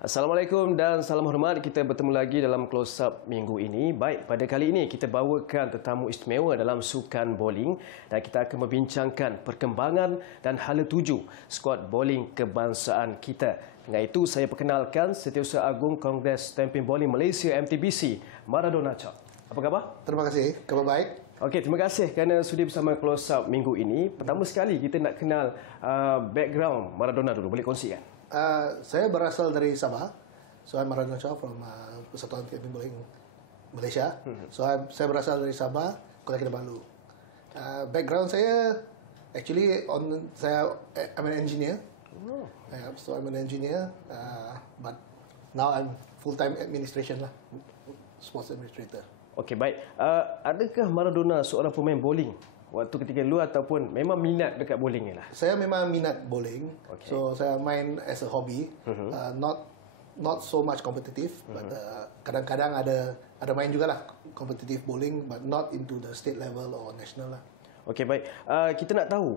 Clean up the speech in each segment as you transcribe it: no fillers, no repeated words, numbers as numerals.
Assalamualaikum dan salam hormat. Kita bertemu lagi dalam close up minggu ini. Baik, pada kali ini kita bawakan tetamu istimewa dalam Sukan Boling dan kita akan membincangkan perkembangan dan hala tuju skuad bowling kebangsaan kita. Dengan itu saya perkenalkan Setiausaha Agung Kongres Tenpin Boling Malaysia MTBC, Maradona Chok. Apa khabar? Terima kasih, khabar baik. Okey, terima kasih kerana sudi bersama close up minggu ini. Pertama sekali kita nak kenal background Maradona dulu. Boleh kongsikan? Saya berasal dari Sabah. So I'm Maradona Chok from Persatuan Tenpin Boling Malaysia. So saya berasal dari Sabah, Kota Kinabalu. Background saya actually I'm an engineer. So I'm an engineer, but now I'm full-time administration lah, sports administrator. Okey, baik. Adakah Maradona seorang pemain bowling waktu ketika dulu ataupun memang minat dekat bowling ni lah? Saya memang minat bowling. Okay. So saya main as a hobby, not so much competitive, but kadang-kadang ada main jugalah competitive bowling, but not into the state level or national lah. Okey, baik. Kita nak tahu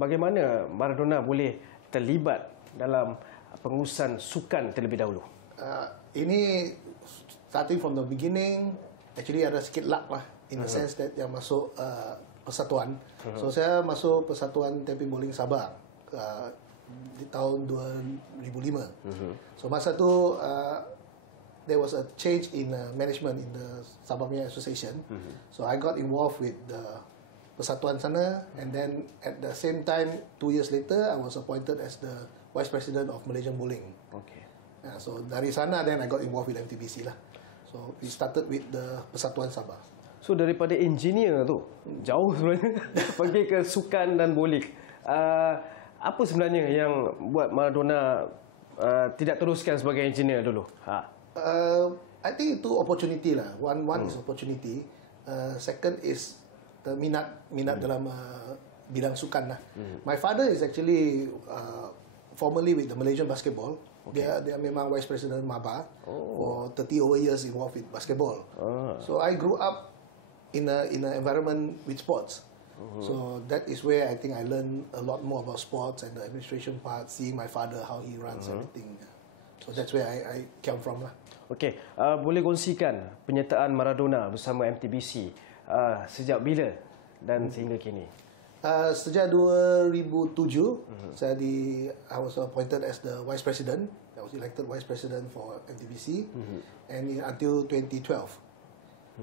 bagaimana Maradona boleh terlibat dalam pengurusan sukan terlebih dahulu. Ini starting from the beginning, actually ada sikit luck lah, in the sense that yang masuk persatuan. So saya masuk Persatuan Tenpin Boling Sabah di tahun 2005. So masa tu there was a change in management in the Sabah punya association. So I got involved with the persatuan sana, and then at the same time 2 years later I was appointed as the Vice President of Malaysian Bowling. Okey. So dari sana then I got involved with MTBC lah. So we started with the Persatuan Sabah. So daripada engineer tu jauh sebenarnya pergi ke sukan dan bowling. Apa sebenarnya yang buat Maradona tidak teruskan sebagai engineer dulu? I think itu opportunity lah. One is opportunity. Second is the minat dalam bidang sukan lah. My father is actually formerly with the Malaysian basketball. Okay. Dia memang Vice President Maba for 30 over years involved with basketball. So I grew up in an environment with sports. So that is where I think I learned a lot more about sports and the administration part, seeing my father how he runs everything. So that's where I came from lah. Okey, boleh kongsikan penyertaan Maradona bersama MTBC sejak bila dan sehingga kini? Sejak 2007, I was appointed as the Vice President. I was elected Vice President for MTBC, and until 2012.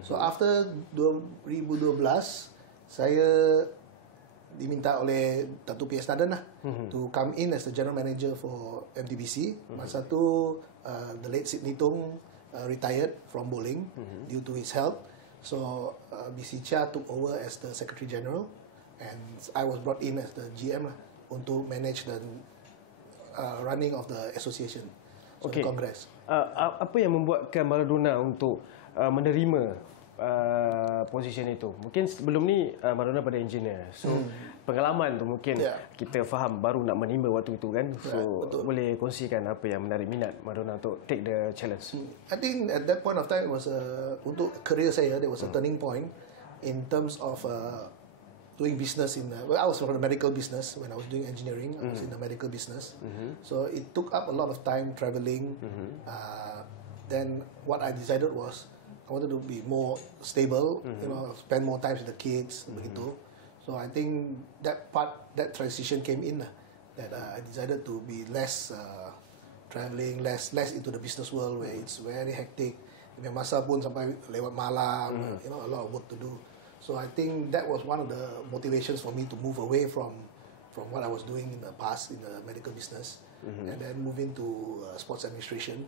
So after 2012, saya diminta oleh Datuk P.S. Naden lah to come in as the General Manager for MTBC. Masa tu the late Sidney Tong retired from bowling due to his health. So BC Chia took over as the Secretary General, and I was brought in as the GM lah untuk manage the running of the association, so the Kongres. Apa yang membuatkan Maradona untuk menerima position itu? Mungkin sebelum ni Maradona pada engineer, so pengalaman tu mungkin kita faham baru nak menimba waktu itu kan. So boleh kongsikan apa yang menarik minat Maradona untuk take the challenge? I think at that point of time it was untuk career saya, there was a turning point in terms of doing business I was from the medical business. When I was doing engineering, I was in the medical business. So it took up a lot of time traveling. Then what I decided was I wanted to be more stable, spend more time with the kids, begitu. So I think that transition came in, that I decided to be less traveling, less into the business world where it's very hectic. Masa pun sampai lewat malam, a lot of work to do. So I think that was one of the motivations for me to move away from what I was doing in the past in the medical business, and then move into sports administration.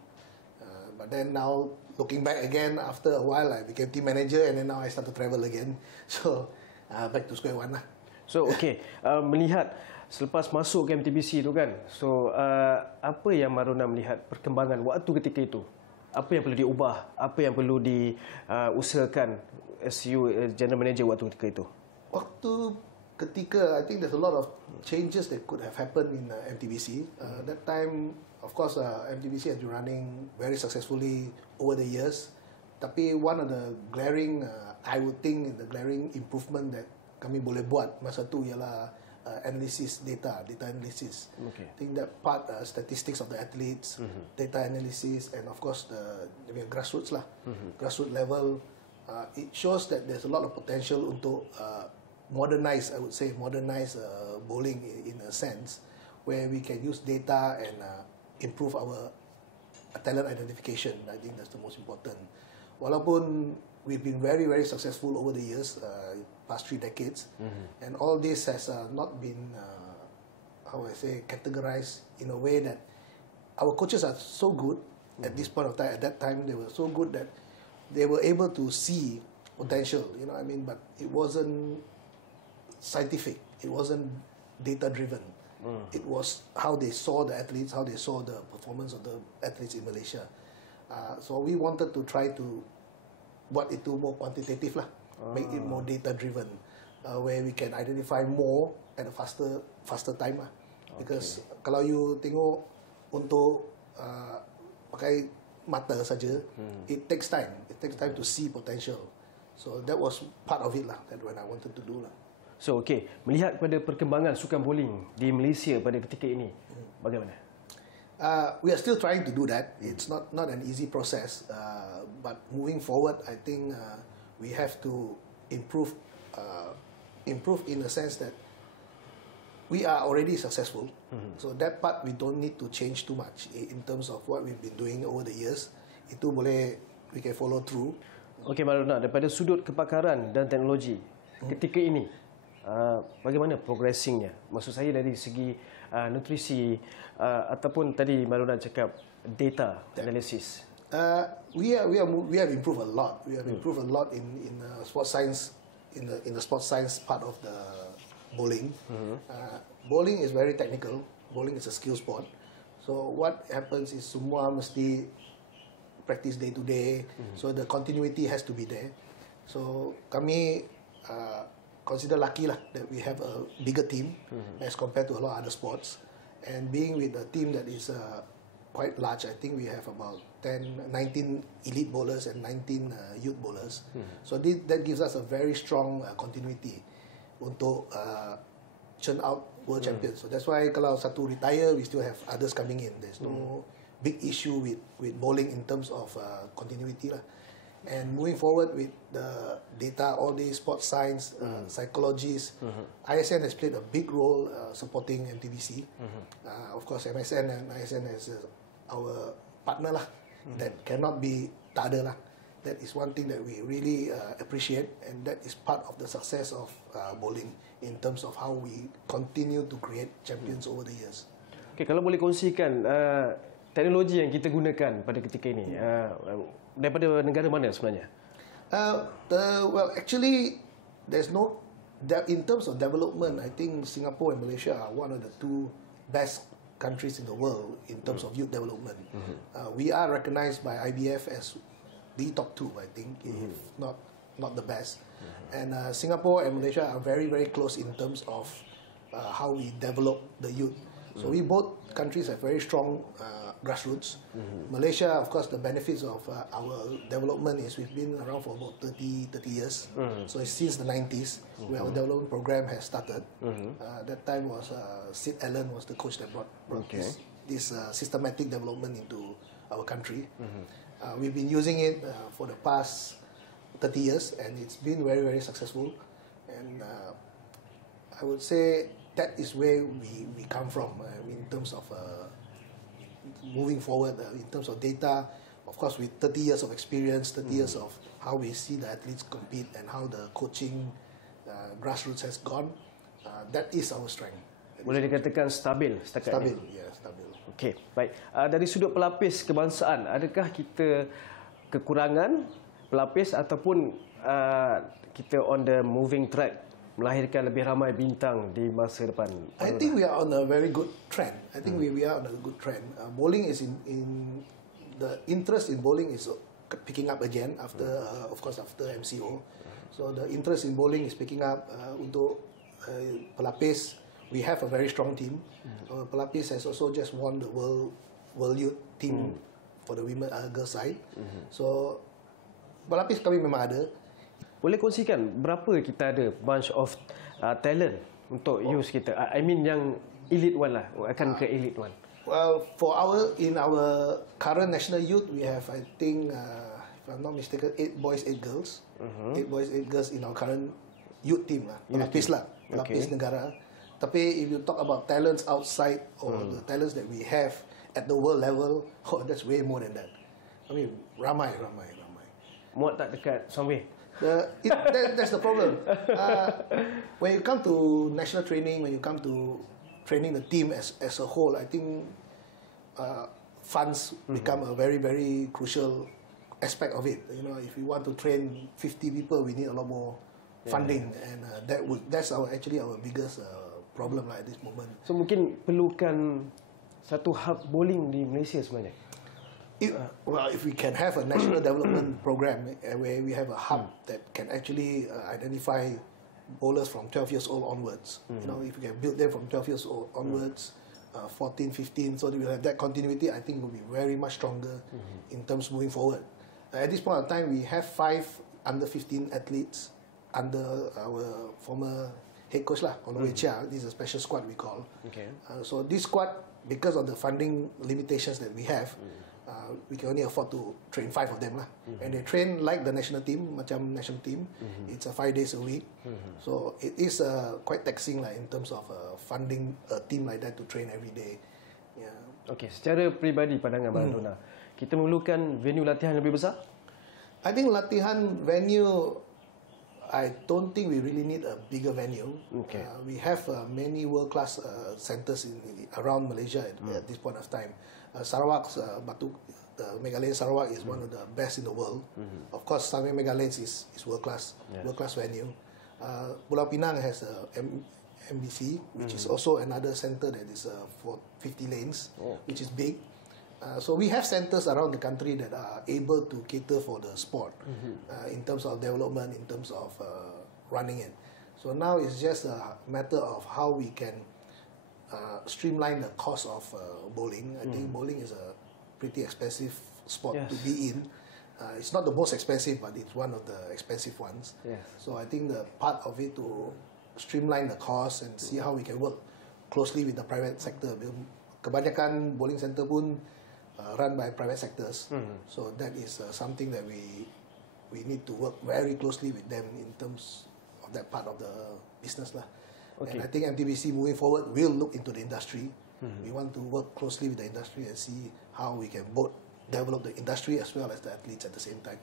But then now, looking back again, after a while, I became team manager, and then now I start to travel again. So back to square one lah. So okay, melihat selepas masuk ke MTBC tu kan, so apa yang Maradona melihat perkembangan waktu ketika itu? Apa yang perlu diubah? Apa yang perlu diusahakan as you general manager waktu ketika itu? Waktu ketika, I think there's a lot of changes that could have happened in MTBC. That time, of course, MTBC has been running very successfully over the years. Tapi one of the glaring, I would think, the glaring improvement that kami boleh buat masa tu ialah analysis data analysis. Okay. I think that part, statistics of the athletes, data analysis, and of course the grassroots lah, grassroots level. It shows that there's a lot of potential untuk modernize bowling in a sense, where we can use data and improve our talent identification. I think that's the most important. Walaupun we've been very, very successful over the years, past 3 decades, and all this has not been, categorized in a way that our coaches are so good at this point of time. At that time, they were so good that they were able to see potential, you know what I mean? But it wasn't scientific. It wasn't data-driven. It was how they saw the athletes, how they saw the performance of the athletes in Malaysia. So we wanted to try to buat itu more quantitative lah, make it more data-driven, where we can identify more at a faster time lah. Because kalau you tengok untuk pakai mata saja, it takes time. It takes time to see potential. So that was part of it lah, that when I wanted to do lah. So, melihat pada perkembangan sukan bowling di Malaysia pada ketika ini, bagaimana? We are still trying to do that. It's not an easy process, but moving forward, I think we have to improve in the sense that we are already successful. So that part we don't need to change too much in terms of what we've been doing over the years. Itu boleh we can follow through. Okey, Maradona, daripada sudut kepakaran dan teknologi ketika ini, bagaimana progressingnya? Maksud saya dari segi nutrisi ataupun tadi Maradona cakap data analysis. We have improved a lot. We have improved a lot in sports science, in the sports science part of the bowling. Bowling is very technical. Bowling is a skill sport. So what happens is semua mesti practice day to day. So the continuity has to be there. So kami consider lucky lah that we have a bigger team as compared to a lot of other sports, and being with a team that is quite large. I think we have about 19 elite bowlers and 19 youth bowlers. So that gives us a very strong continuity untuk churn out world champions. So that's why kalau satu retire, we still have others coming in. There's no big issue with bowling in terms of continuity lah. And moving forward with the data, all the sports science, psychologists, ISN has played a big role supporting MTBC. Of course, MSN and ISN as our partner lah. That cannot be tak ada lah. That is one thing that we really appreciate, and that is part of the success of bowling in terms of how we continue to create champions over the years. Okay, kalau boleh kongsikan teknologi yang kita gunakan pada ketika ini, daripada negara mana sebenarnya? Well, actually, there's no. In terms of development, I think Singapore and Malaysia are one of the 2 best countries in the world in terms of youth development. We are recognized by IBF as the top 2, I think, if not the best. And Singapore and Malaysia are very, very close in terms of how we develop the youth. So we both countries have very strong grassroots. Malaysia, of course, the benefits of our development is we've been around for about 30 years. So it's since the 90s where our development program has started. That time was Sid Allen was the coach that brought this systematic development into our country. We've been using it for the past 30 years, and it's been very, very successful. And I would say that is where we come from in terms of moving forward, in terms of data. Of course, with 30 years of experience, 30 years of how we see the athletes compete and how the coaching grassroots has gone, that is our strength. Boleh dikatakan stabil setakat ini? Stabil, ya, stabil. Okey, baik. Dari sudut pelapis kebangsaan, adakah kita kekurangan pelapis ataupun kita on the moving track melahirkan lebih ramai bintang di masa depan? I think we are on a very good trend. I think we are on a good trend. Bowling is in the interest in bowling is picking up again after, of course, after MCO. So the interest in bowling is picking up. Untuk pelapis, we have a very strong team. Pelapis has also just won the World Youth team for the women girls side. So pelapis kami memang ada. Boleh kongsikan berapa kita ada bunch of talent untuk use kita? I mean yang elite one lah, akan ke elite one. Well, in our current national youth, we have, I think, if I'm not mistaken, 8 boys, 8 girls. 8 boys, 8 girls in our current youth team lah. Pelapis lah, pelapis negara. Tapi if you talk about talents outside or the talents that we have at the world level, that's way more than that. I mean, ramai. Muat tak dekat somewhere? That's the problem. When you come to national training, when you come to training the team as a whole, I think funds become a very, very crucial aspect of it. You know, if we want to train 50 people, we need a lot more funding, and that's actually our biggest problem at this moment. So mungkin perlukan satu hub bowling di Malaysia sebenarnya. If we can have a national development program where we have a hub that can actually identify bowlers from 12 years old onwards. You know, if we can build them from 12 years old onwards, 14, 15, so that we have that continuity, I think will be very much stronger in terms moving forward. At this point of time, we have 5 under 15 athletes under our former head coach lah, Chia. This is a special squad we call. Okay. So this squad, because of the funding limitations that we have, we can only afford to train 5 of them lah. And they train like the national team, macam national team. It's 5 days a week. So it is quite taxing lah in terms of funding a team like that to train every day. Yeah. Okay, secara peribadi pandangan Maradona, kita memerlukan venue latihan lebih besar? I think latihan venue, I don't think we really need a bigger venue. Okay. We have many world-class centers around Malaysia at this point of time. Sarawak's the Meghalaya Sarawak is one of the best in the world. Of course, Samir Meghalaya is world-class, world-class venue. Pulau Pinang has a MTBC, which is also another center that is for 50 lanes, which is big. So we have centers around the country that are able to cater for the sport in terms of development, in terms of running it. So now it's just a matter of how we can streamline the cost of bowling. I think bowling is a pretty expensive sport to be in. It's not the most expensive, but it's one of the expensive ones. So I think the part of it to streamline the cost and see how we can work closely with the private sector. Kebanyakan bowling center pun run by private sectors. So that is something that we need to work very closely with them in terms of that part of the business lah. And I think MTBC moving forward will look into the industry. We want to work closely with the industry and see how we can both develop the industry as well as the athletes at the same time.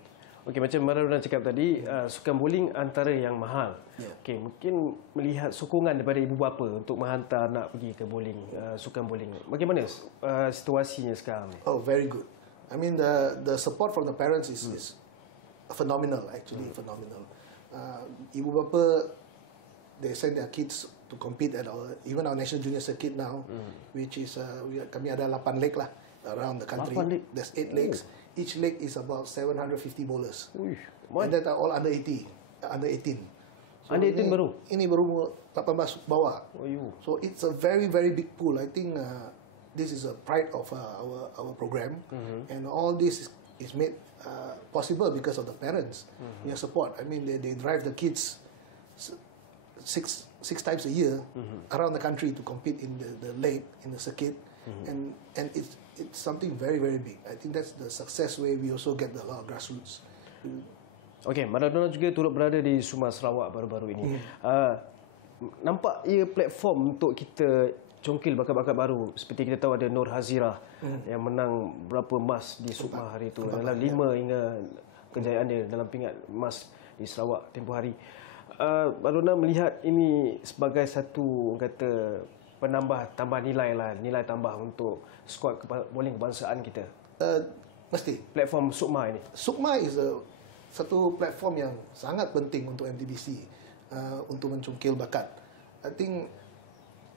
Okey, macam Maradona cakap tadi, sukan bowling antara yang mahal. Okey, mungkin melihat sokongan daripada ibu bapa untuk menghantar anak pergi ke bowling, sukan bowling. Bagaimana situasinya sekarang? Oh, very good. I mean, the support from the parents is phenomenal, actually phenomenal. Ibu bapa, they send their kids to compete at even our national junior circuit now, which is kami ada 8 leg lah around the country. 8 leg? There's 8 legs. Each leg is about 750 bowlers. What? And that are all under 18. So under 18 baru? Ini baru 18 bawah. So it's a very, very big pool. I think this is a pride of our program. And all this is made possible because of the parents. Their support. I mean, they drive the kids six times a year around the country to compete in the leg, in the circuit. And it's something very, very big. I think that's the success where we also get a lot of grassroots. Okey, Maradona juga turut berada di Sumar Sarawak baru-baru ini. Nampak ia platform untuk kita congkil bakat-bakat baru. Seperti kita tahu ada Nur Hazirah yang menang berapa emas di Sumar hari itu. Dalam 5 hingga kejayaan dia dalam pingat emas di Sarawak tempoh hari. Maradona melihat ini sebagai satu kata tambah nilai lah, nilai tambah untuk skuad bowling kebangsaan kita. Mesti. Platform Sukma ini. Sukma is satu platform yang sangat penting untuk MTBC untuk mencungkil bakat. I think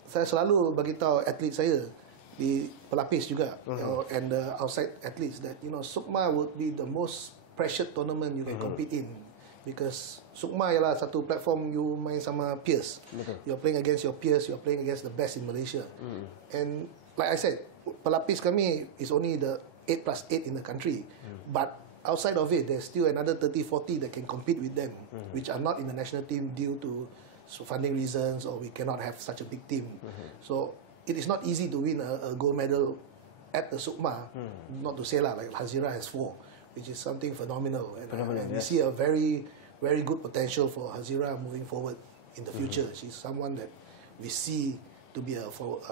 saya selalu bagi tahu atlet saya di pelapis juga and the outside athletes that Sukma would be the most precious tournament you can compete in. Because Sukma ialah satu platform you main sama peers. You're playing against your peers, you're playing against the best in Malaysia. And like I said, pelapis kami is only the 8+8 in the country. But outside of it, there's still another 30-40 that can compete with them, which are not in the national team due to so funding reasons, or we cannot have such a big team. So it is not easy to win a gold medal at the Sukma. Not to say like Hazira has 4, which is something phenomenal. And we see a very, very good potential for Hazira moving forward in the future. She's someone that we see to be a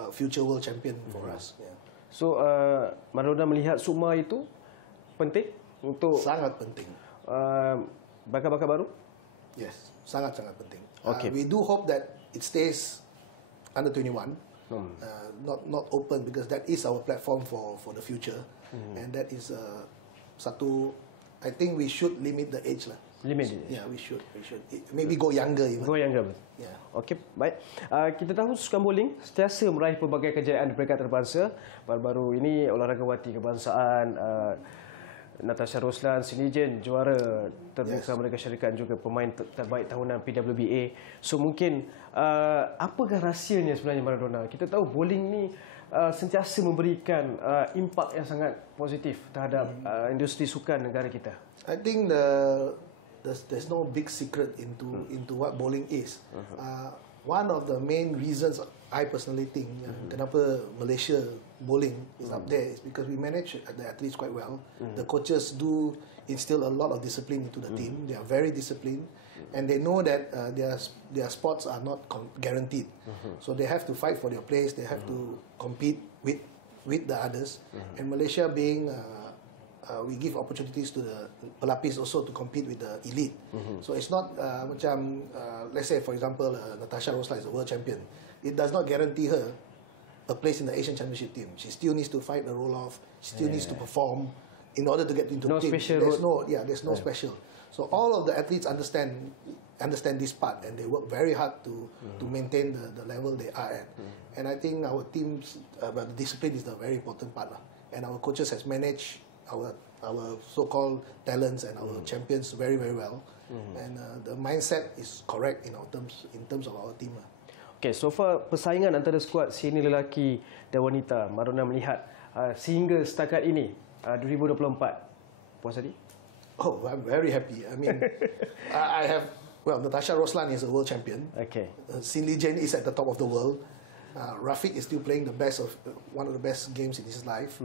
future world champion for us. Yeah. So Maradona melihat Sukma itu penting untuk sangat penting. Bakat-bakat baru? Yes, sangat-sangat penting. Okay. We do hope that it stays under 21, not open, because that is our platform for the future, and that is satu. I think we should limit the age lah. Limit it. Yeah, we should. Maybe go younger even. Go younger. Yeah. Okey, baik. Kita tahu Sukan Boling sentiasa meraih pelbagai kejayaan di peringkat terbangsa. Baru-baru ini olahragawati kebangsaan Natasha Roslan, Sinijen, juara terbuka Merdeka Syarikat, juga pemain terbaik tahunan PWBA. So mungkin apakah rahsianya sebenarnya Maradona? Kita tahu bowling ni sentiasa memberikan impak yang sangat positif terhadap industri sukan negara kita. I think there's no big secret into what bowling is. One of the main reasons I personally think kenapa Malaysia bowling is up there is because we manage the athletes quite well. The coaches do instill a lot of discipline into the team. They are very disciplined, and they know that their spots are not guaranteed. So they have to fight for their place. They have to compete with the others. And Malaysia being we give opportunities to the pelapis also to compete with the elite. So it's not macam let's say for example Natasha Roslan is a world champion. It does not guarantee her a place in the Asian Championship team. She still needs to fight the roll-off. She still needs to perform in order to get into the team. There's no special. So all of the athletes understand this part, and they work very hard to maintain the level they are at. And I think our teams, the discipline is the very important part, and our coaches has managed our so-called talents and our champions very, very well. And the mindset is correct in terms of our team. Okay, so far persaingan antara skuad senior lelaki dan wanita Maradona melihat sehingga setakat ini 2024. Puas hati? Oh, I'm very happy. I mean, I have Natasha Roslan is a world champion. Okay. Cindy Jane is at the top of the world. Rafiq is still playing one of the best games in his life.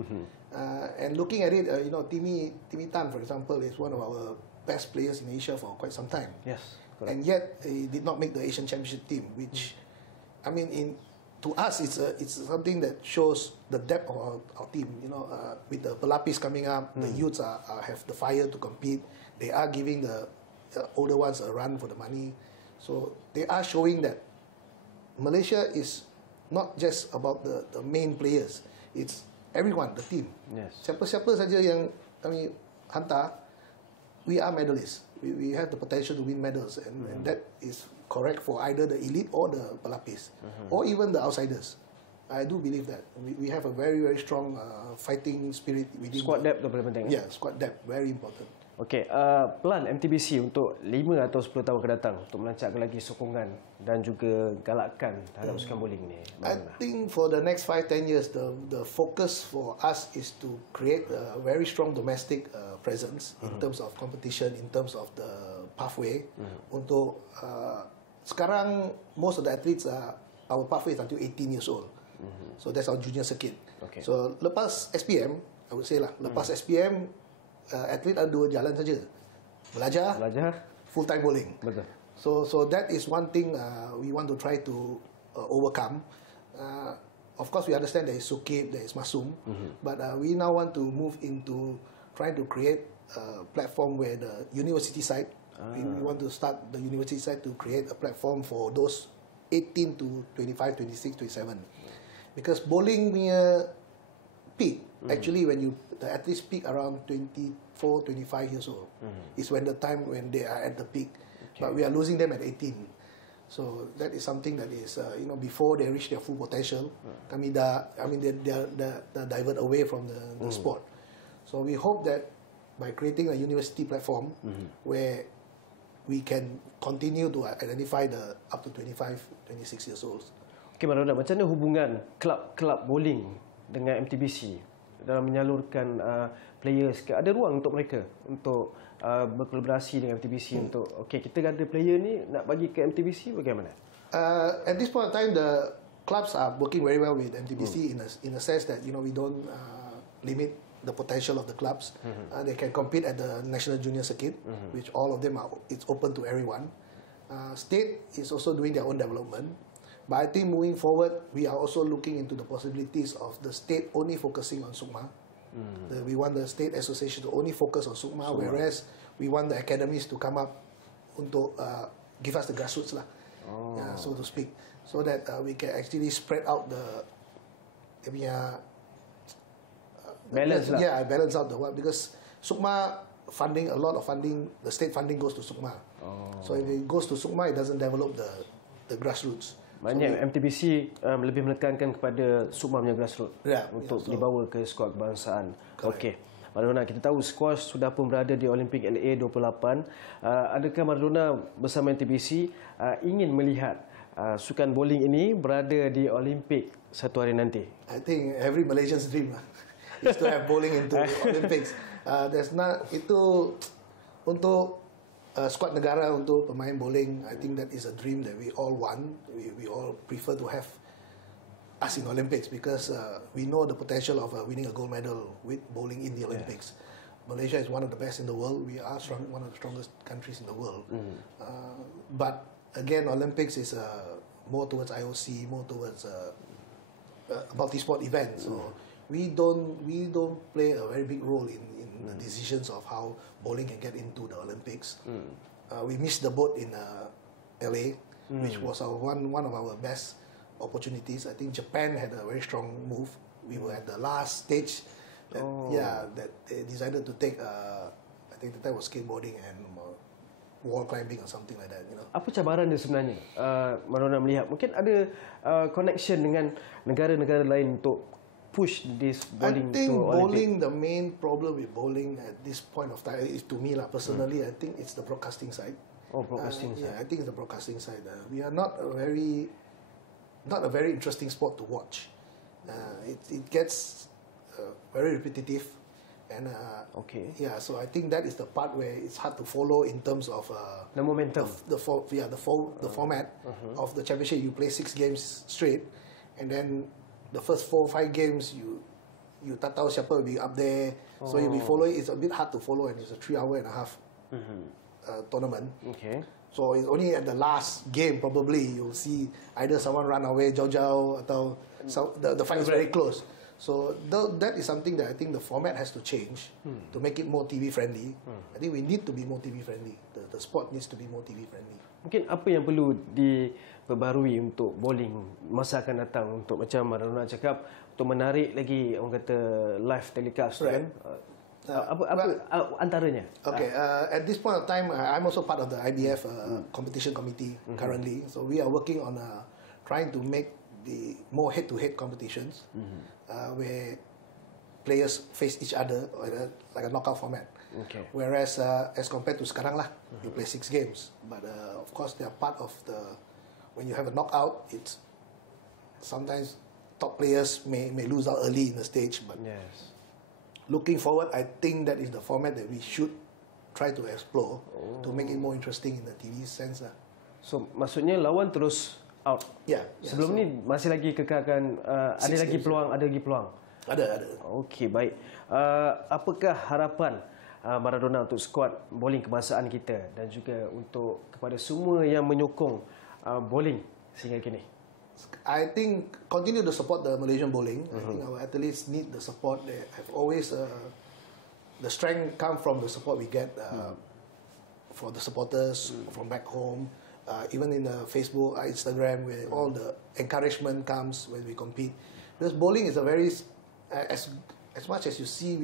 And looking at it, Timmy Tan, for example, is one of our best players in Asia for quite some time. Yes, correct. And yet he did not make the Asian Championship team, which, I mean, to us, it's something that shows the depth of our team. With the pelapis coming up, the youths have the fire to compete. They are giving the older ones a run for the money. So they are showing that Malaysia is not just about the main players. It's everyone, the team. Yes. Siapa-siapa saja yang kami hantar, we are medalists. We have the potential to win medals, and that is correct for either the elite or the pelapis, or even the outsiders. I do believe that we have a very, very strong fighting spirit within. Squad depth tu paling penting. Yeah, squad depth very important. Okey, plan MTBC untuk 5 atau 10 tahun ke datang untuk melancarkan lagi sokongan dan juga galakan terhadap sukan bowling ni. I think for the next 5-10 years, the focus for us is to create a very strong domestic presence in terms of competition, in terms of the pathway. Untuk sekarang most of the athletes our pathway is until 18 years old. So that's our junior circuit. Okay. So lepas SPM, I would say lepas SPM, atlet ada 2 jalan saja. Belajar, full time bowling. Betul. So that is one thing we want to try to overcome. Of course, we understand there is Sukip, there is Masum, but we now want to move into trying to create a platform where the university side, we want to start the university side to create a platform for those 18 to 25, 26, 27. Because bowling punya peak, actually when the athletes peak around 24, 25 years old, is when the time when they are at the peak. Okay. But we are losing them at 18. So that is something that is, before they reach their full potential, they divert away from the sport. So we hope that by creating a university platform where we can continue to identify the up to 25, 26 years old. Okay, Maradona, macam mana hubungan kelab-kelab bowling dengan MTBC dalam menyalurkan players ke? Ada ruang untuk mereka untuk berkolaborasi dengan MTBC untuk kita ada player ni nak bagi ke MTBC bagaimana? At this point of time, the clubs are working very well with MTBC in a sense that we don't limit the potential of the clubs. They can compete at the national junior circuit, which all of them it's open to everyone. State is also doing their own development, but I think moving forward, we are also looking into the possibilities of the state only focusing on Sukma. We want the state association to only focus on Sukma, whereas we want the academies to come up untuk give us the grassroots lah, so to speak, so that we can actually spread out balance lah. Yeah, balance out the what, because Sukma funding, a lot of funding, the state funding goes to Sukma. So if it goes to Sukma, it doesn't develop the grassroots. Maknanya MTBC lebih menekankan kepada Sukma punya grassroots untuk dibawa ke skuad kebangsaan. Okey. Maradona, kita tahu squash sudah pun berada di Olimpik LA 28. Adakah Maradona bersama MTBC ingin melihat sukan bowling ini berada di Olimpik satu hari nanti? I think every Malaysian's dream is to have bowling into Olympics. There's not itu untuk skuad negara untuk pemain bowling. I think that is a dream that we all want. We all prefer to have us in Olympics because we know the potential of winning a gold medal with bowling in the Olympics. Malaysia is one of the best in the world. We are one of the strongest countries in the world. But again, Olympics is more towards IOC, more towards a multi-sport event. So we don't play a very big role in the decisions of how bowling can get into the Olympics. We missed the boat in LA, which was one of our best opportunities. I think Japan had a very strong move. We were at the last stage that that they decided to take I think that was skateboarding and wall climbing or something like that, Apa cabaran dia sebenarnya? Maradona melihat mungkin ada connection dengan negara-negara lain untuk push this bowling to Olympic. I think bowling, Olympic. the main problem with bowling at this point of time is, to me personally, I think it's the broadcasting side. Broadcasting side. Yeah, I think it's the broadcasting side. We are not a very interesting sport to watch. It gets very repetitive, and so I think that is the part where it's hard to follow in terms of the momentum, the format of the championship. You play 6 games straight, and then the first 4 or 5 games you tak tahu siapa will be up there, so you'll be following. It's a bit hard to follow, and it's a 3.5 hour tournament. Okay. So it's only at the last game probably you'll see either someone run away jauh-jauh atau the fight is very close. So that is something that I think the format has to change to make it more TV friendly. I think we need to be more TV friendly. The sport needs to be more TV friendly. Mungkin apa yang perlu diperbarui untuk bowling masa akan datang untuk macam Maradona cakap untuk menarik lagi orang kata live telecast kan? Apa antaranya? Okay, at this point of time, I'm also part of the IBF competition committee currently. So we are working on trying to make the more head-to-head competitions where players face each other like a knockout format. Okay. Whereas as compared to sekarang lah, you play 6 games. But of course, they are part of when you have a knockout, it's sometimes top players may lose out early in the stage, but looking forward, I think that is the format that we should try to explore to make it more interesting in the TV sense. So maksudnya lawan terus out. Sebelum ni masih lagi kekalkan ada lagi peluang, Ada. Okey, baik. Apakah harapan Maradona untuk skuad bowling kebangsaan kita dan juga untuk kepada semua yang menyokong bowling sehingga kini? I think continue to support the Malaysian bowling. I think our athletes need the support. They have always the strength come from the support we get for the supporters from back home. Even in the Facebook, Instagram, where all the encouragement comes when we compete. Because bowling is a very as much as you see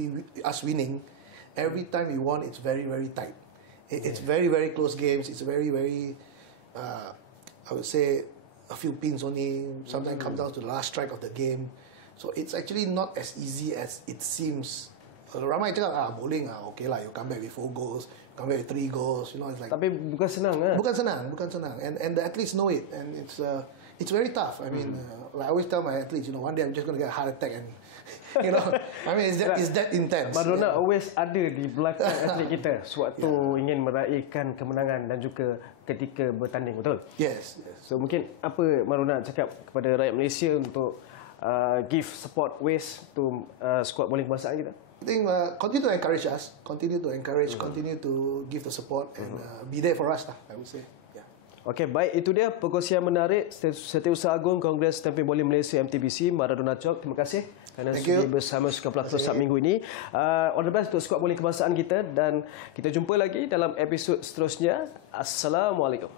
us winning, every time we won, it's very very tight. It's very very close games. It's very very I would say a few pins only, sometimes comes down to the last strike of the game. So it's actually not as easy as it seems. Ramai cakap bowling okay lah, you come back with 4 goals, come back with 3 goals, it's like. Tapi bukan senang Bukan senang. And the athletes know it, and it's very tough. I mean, like I always tell my athletes, one day I'm just going to get a heart attack and You know, I mean, it's that intense. Maradona always ada di belakang atlet kita sewaktu ingin meraihkan kemenangan dan juga ketika bertanding, betul? Yes. So mungkin apa Maradona cakap kepada rakyat Malaysia untuk give support ways to squad bowling kebangsaan kita? I think continue to encourage us, continue to give the support and be there for us lah, I would say. Okey, baik, itu dia perkongsian menarik Setiausaha Agung Kongres Tenpin Boling Malaysia MTBC Maradona Chok. Terima kasih kerana sudi bersama Sukan Plus Up minggu ini. All the best untuk skuad bowling kebangsaan kita dan kita jumpa lagi dalam episod seterusnya. Assalamualaikum.